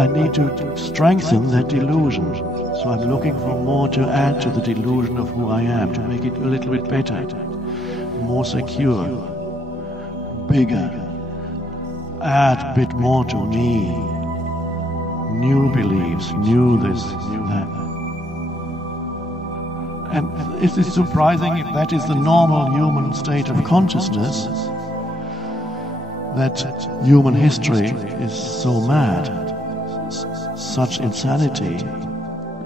I need to strengthen that delusion. So I'm looking for more to add to the delusion of who I am, to make it a little bit better, more secure, bigger, add a bit more to me, new beliefs, new this, new that. And it is surprising if that is the normal human state of consciousness, that human history is so mad, such insanity.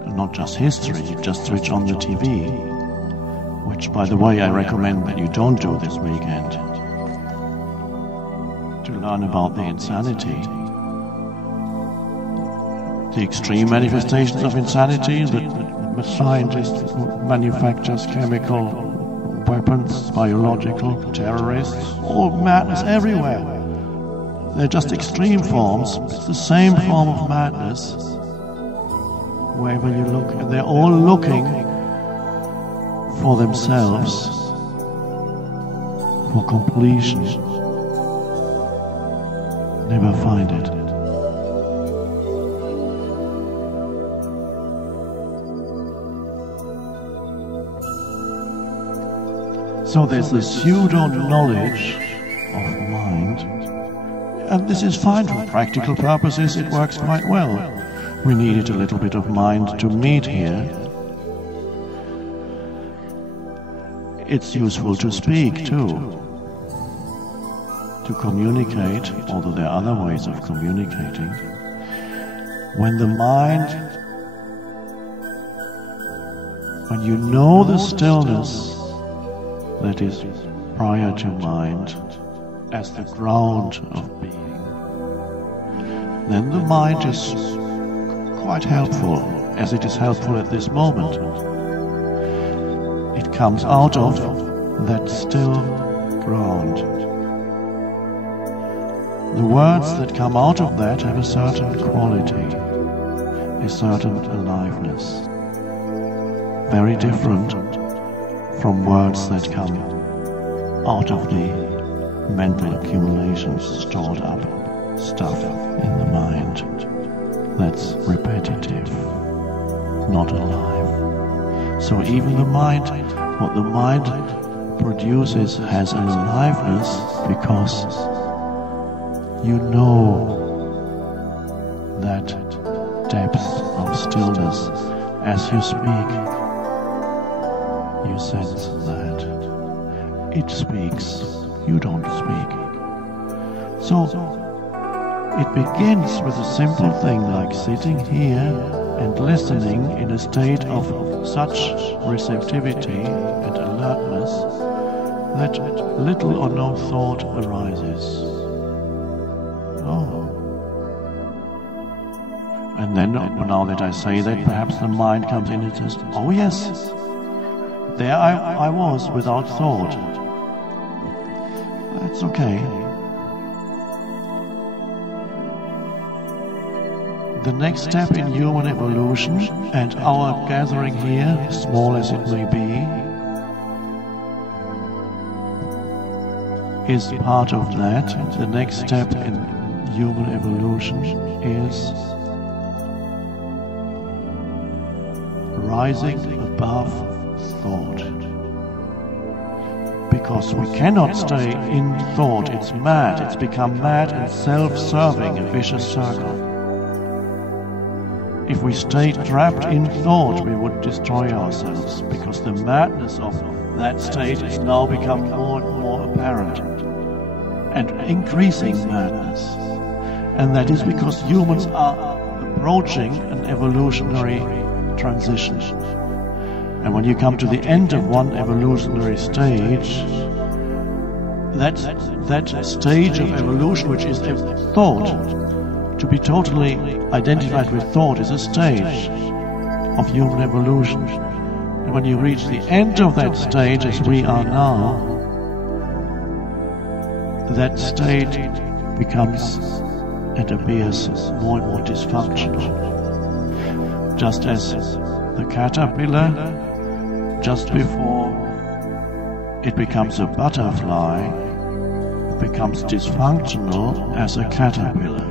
Not just history, you just switch on the TV, which, by the way, I recommend that you don't do this weekend, to learn about the insanity, the extreme manifestations of insanity, that the scientists manufactures chemical weapons, biological, terrorists, all madness everywhere. They're just extreme forms. It's the same form of madness wherever you look, and they're all looking for themselves, for completion. Never find it. So there's this pseudo-knowledge of mind, and this is fine for practical purposes, it works quite well. We needed a little bit of mind to meet here. It's useful to speak too, to communicate, although there are other ways of communicating. When the mind, when you know the stillness that is prior to mind as the ground of being, then the mind is quite helpful, as it is helpful at this moment. It comes out of that still ground. The words that come out of that have a certain quality, a certain aliveness, very different from words that come out of the mental accumulations, stored up stuff in the mind. That's repetitive, not alive. So even the mind, what the mind produces has an aliveness because you know that depth of stillness. As you speak, you sense that. It speaks, you don't speak. So it begins with a simple thing like sitting here and listening in a state of such receptivity and alertness that little or no thought arises. Oh. And then, now that I say that, perhaps the mind comes in and says, oh yes, there I was without thought. That's okay. The next step in human evolution, and our gathering here, small as it may be, is part of that. The next step in human evolution is rising above thought. Because we cannot stay in thought, it's mad, it's become mad and self-serving, a vicious circle. If we stayed trapped in thought, we would destroy ourselves, because the madness of that state has now become more and more apparent, and increasing madness. And that is because humans are approaching an evolutionary transition. And when you come to the end of one evolutionary stage, that stage of evolution, which is thought, to be totally identified with thought, is a stage of human evolution. And when you reach the end of that stage, as we are now, that state becomes and appears more and more dysfunctional. Just as the caterpillar, just before it becomes a butterfly, it becomes dysfunctional as a caterpillar.